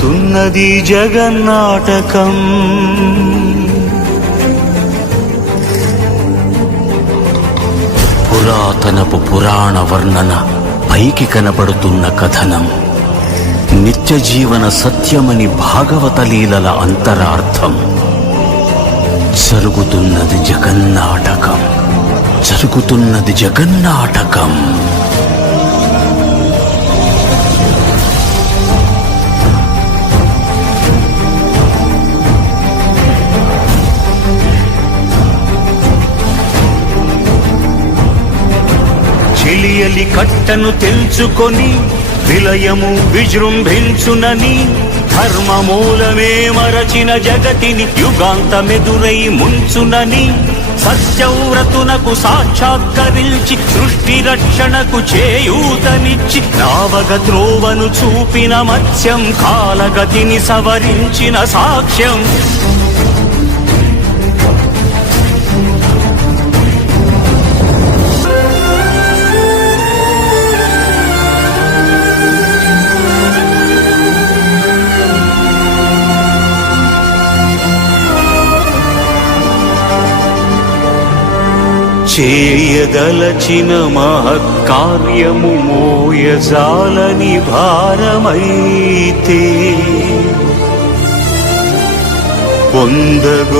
జరుగుతున్నది జగన్నాటకం. పురాతనపు పురాణ వర్ణన, పైకి కనబడుతున్న కథనం, నిత్య జీవన సత్యమని భాగవత లీలల అంతరార్థం. జరుగుతున్నది జగన్నాటకం, జరుగుతున్నది జగన్నాటకం. చెలియలి కట్టను తెల్చుకొని విలయము విజృంభించునని, ధర్మమూలమే మరచిన జగతిని యుగాంతమెదురై ముంచునని, సత్యవ్రతునకు సాక్షాత్కరించి సృష్టి రక్షణకు చేయూతనిచ్చి నావగ త్రోవను చూపిన మత్స్యం, కాలగతిని సవరించిన సాక్ష్యం. చేయదలచిన మహత్కార్యము మోయజాలని భారమైతే, పొందగోరినదందలేని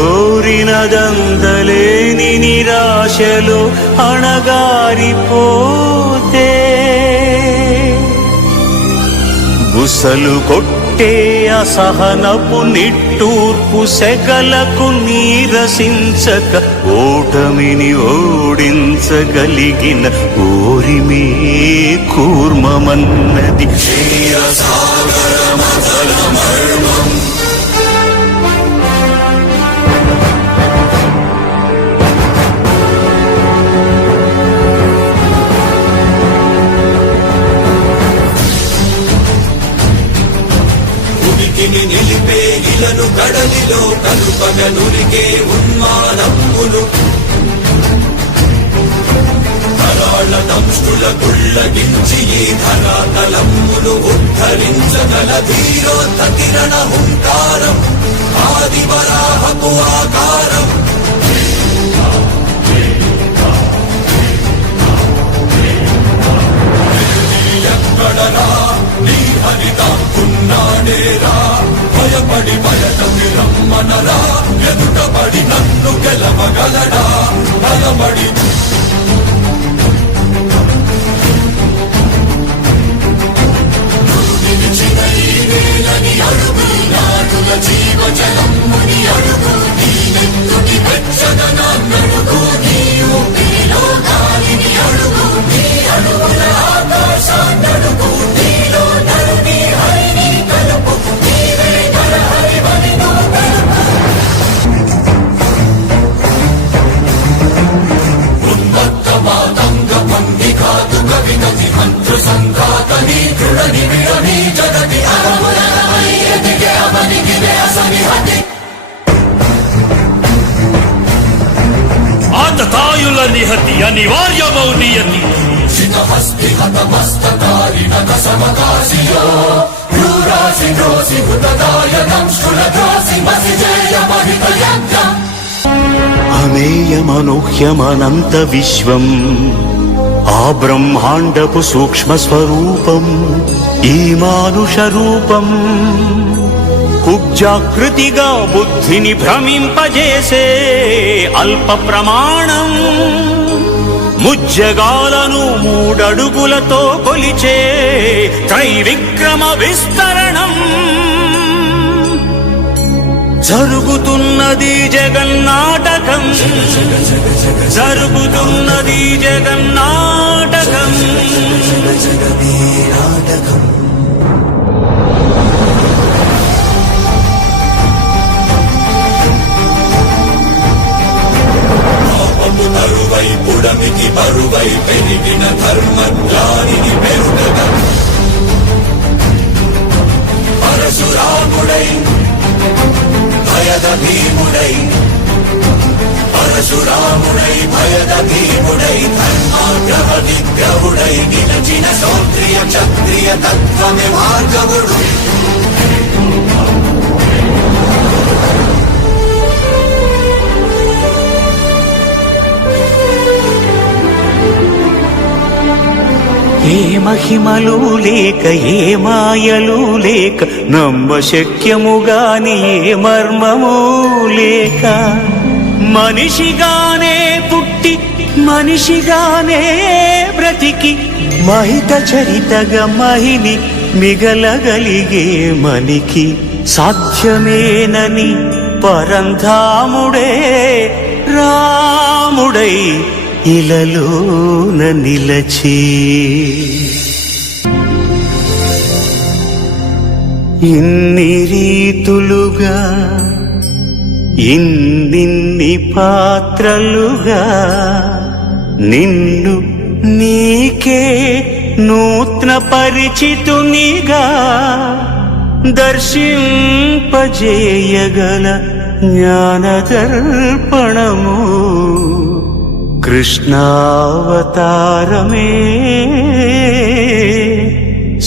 నిరాశలో అణగారిపోతే, బుసలు కొట్టే అసహనపు నిట్టూర్పు సెగలకు నీరసించక, ఓటమిని ఓడించగలిగిన ఓరిమే కూర్మమన్నది క్షీరసాగరమర్మం. నిలిపే ఇలను కడలిలో కలుపగనురికే ఉన్మానములు, కరాళ దంష్టుల గుళ్ళగించి ఈ ధరాతలములు ఉద్ధరించగల ధీరోత్తకిరణ హుంకారం, ఆది వరాహపు ఆకారం. ఎక్కడరా నీ హరితాకున్నాడేరా, భయపడి బయటకి రమ్మనరా, ఎదుటపడి నన్ను గెలవగలడా, బలపడి నిలిచిన ఈ వేలని అడుగు, నాడుల జీవజలముని అడుగు, నీ నెత్తుటి వెచ్చదనాన్నడుగు, నీ ఊపిరిలో గాలిని అడుగు, నీ అడుగుల ఆకాశాన్నడుగు, నీలో నడుని హరిని కలుపు, నీవే నరహరివని నువ్వు కలుపు. ఉన్మత్త మాతంగ పండికాతు కవిగతి మంత్ర సంఘాతని దృఢని విడని జగతి అరములమై ఎదిగే అవనిగిరే అసనిహతి. ఆతతాయుల నిహతి అనివార్యమౌ నియతి, శితహస్తి హతమస్తకారిణ కసమకాశియో, భ్రూరాశి ద్రోసి హృతదాయనం స్థులద్రోసి మసిజేయ మహిత యజ్ఞం. అమేయమనూహ్యమనంత విశ్వం, ఆ బ్రహ్మాండపు సూక్ష్మ స్వరూపం, ఈ మానుష రూపం. కుబ్జాకృతిగా బుద్ధిని భ్రమింపజేసే అల్ప ప్రమాణం, ముజ్జగాలను మూడడుగులతో కొలిచే త్రైవిక్రమ విస్తరణం. జరుగుతున్నది జగన్నాటకం, జరుగుతున్నది జగన్నాటకం. తరువై పుడమికి బరువై పెరిగిన ధర్మజ్ఞానిని పెరుగగా, పరశురాముడై భయద భీముడై, పరశురాముడై భయద భీముడై, ధర్మాగ్రహ విగ్రహుడై నిలచిన సౌత్రియ క్షత్రియ తత్వమే భార్గవుడు. మహిమలు లేక ఏ మాయలు లేక నమ్మశక్యముగాని ఏ మర్మము లేక మనిషిగానే పుట్టి మనిషిగానే బ్రతికి మహిత చరితగా మహిని మిగలగలిగే మనికి సాధ్యమేనని పరంధాముడే రాముడై ఇలలోన నిలచి ఇన్ని రీతులుగా ఇన్నిన్ని పాత్రలుగా నిన్ను నీకే నూత్న పరిచితునిగా దర్శింపజేయగల జ్ఞానదర్పణము కృష్ణావతారమే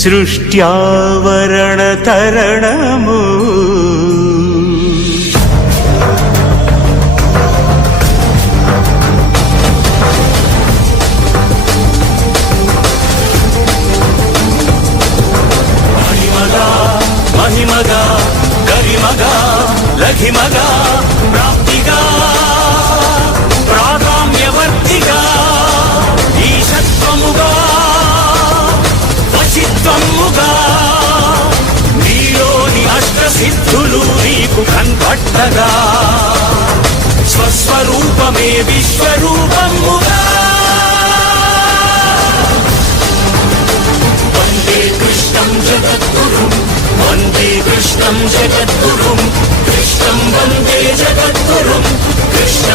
సృష్ట్యావరణ తరణము మహిమగా గరిమగా లఘిమగా ప్రాప్తిగా ప్రాకామ్యవర్తిగా ఈశత్వముగా వశిత్వముగా నీలోని అష్టసిద్ధులు నీకు కన్పట్టగా స్వస్వరూపమే విశ్వరూపముగా వందే కృష్ణం జగద్గురుం వందే కృష్ణం జగద్గురుం కృష్ణం వందే జగద్గురుం కృష్ణ